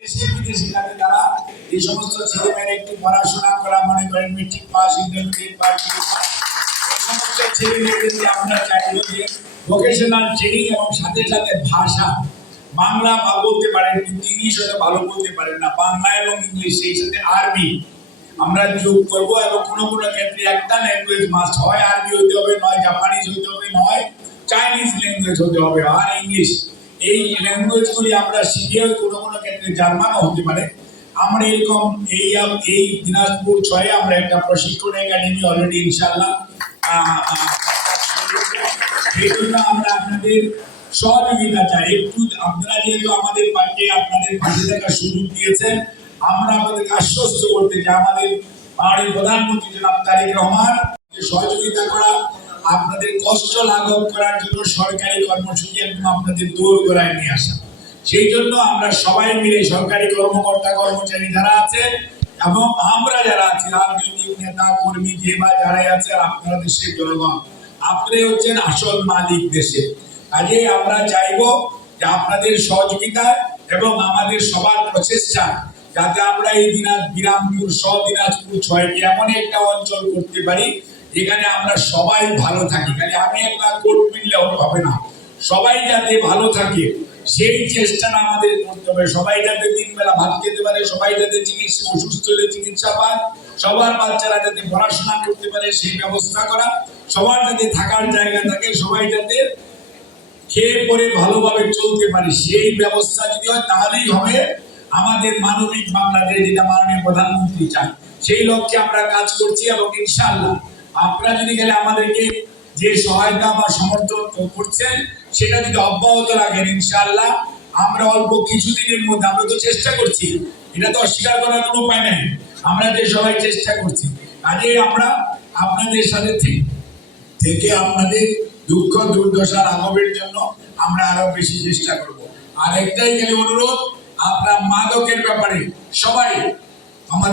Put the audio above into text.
তারা এই সমস্ত ছেলেমেয়েরা একটু পড়াশোনা করা, মনে করেন মেট্রিক পাস, ইন্টারমিডিয়েট পাস, এই সমস্ত ছেলেমেয়েদেরকে আমরা চাইব যে ভোকেশনাল ট্রেনিং এবং সাথে সাথে ভাষা, বাংলা বলতে পারেন কিন্তু ইংলিশ হয়তো ভালো বলতে পারেন না, বাংলা এবং ইংলিশ সেই সাথে আরবি আমরা যোগ করবো। এবং কোনো কোনো ক্ষেত্রে একটা ল্যাঙ্গুয়েজ মাস্ট হয়, আরবি হইতে হবে, নয় জাপানিজ হইতে হবে, নয় চাইনিজ ল্যাঙ্গুয়েজ হতে হবে, আর ইংলিশ। এই ল্যাঙ্গুয়েজগুলি আমরা শিখে কোনো কোনো ক্ষেত্রে জার্মানও হতে পারে। আমরা এরকম এই দিনাজপুর 6 আমরা একটা প্রশিক্ষণ একাডেমি অলরেডি ইনশাআল্লাহ, এই জন্য আমরা আপনাদের সহযোগিতা চাই। একটু আপনারা যেহেতু আমাদের পার্টি আপনাদের পাশে থাকার সুযোগ দিয়েছেন, আমরা আপনাদেরকে আশ্বস্ত করতে চাই আমাদের মাননীয় প্রধানমন্ত্রী জনাব তারেক রহমান সহযোগিতা করা, আপনাদের কষ্ট লাঘব করার জন্য সরকারি কর্মসূচি একদম আপনাদের দৌড় গোড়ায় নিয়ে আসা। সেই জন্য আমরা সবাই মিলে সরকারি কর্মকর্তা কর্মচারী যারা আছে এবং আমরা যারা আছি, রাজনৈতিক নেতা কর্মী যে বা যারাই আছে, আর আপনারা দেশের জনগণ, আপনারাই হচ্ছেন আসল মালিক দেশে। কাজে আমরা চাইব যে আপনাদের সহযোগিতা এবং আমাদের সবার প্রচেষ্টা যাতে আমরা এই বিরামপুর সহ দিনাজপুর 6টি এমন একটা অঞ্চল করতে পারি যেখানে আমরা সবাই ভালো থাকি। খালি আমি একটা কোট মিললে হবে না, সবাই যাতে ভালো থাকে সেই চেষ্টাটা আমাদের করতে হবে। সবাই যাতে 3 বেলা ভাত খেতে পারে, সবাই যাতে চিকিৎসা, অসুস্থ হলে চিকিৎসা পায়, সবার বাচ্চারা যাতে পড়াশোনা করতে পারে সেই ব্যবস্থা করা, সবার যাতে থাকার জায়গা থাকে, সবাই যাতে খেয়ে পরে ভালোভাবে চলতে পারে সেই ব্যবস্থা যদি হয় তাহলেই হবে আমাদের মানবিক বাংলাদেশ, যেটা মাননীয় প্রধানমন্ত্রী চান। সেই লক্ষ্যে আমরা কাজ করছি এবং ইনশাআল্লাহ আপনারা যদি গেলে আমাদেরকে যে সহায়তা বা সমর্থন করছেন সেটা যদি অব্যাহত রাখেন, ইনশাআল্লাহ আমরা অল্প কিছুদিনের মধ্যে, আমরা তো চেষ্টা করছি, এটা তো অস্বীকার করার কোনো উপায় নেই, আমরা যে সবাই চেষ্টা করছি, কাজেই আমরা আপনাদের সাথে থেকে আপনাদের দুঃখ দুর্দশা লাঘবের জন্য আমরা আরো বেশি চেষ্টা করব। আর একটাই খালি অনুরোধ, আপনারা মাদকের ব্যাপারে সবাই আমাদের